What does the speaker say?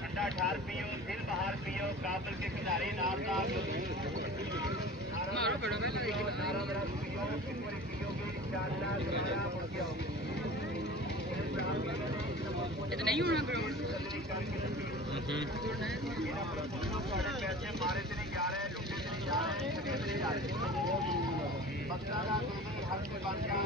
ठंडा ठार पियो, दिल बहार पियो, काबुल के खिलाड़ी नाम मारो बड़ा पहले इतना नहीं होना ग्राउंड पैसे मारे से नहीं जा रहे, लुटे से नहीं जा रहे, खरीद से नहीं जा रहे। बकरा हर से बन गया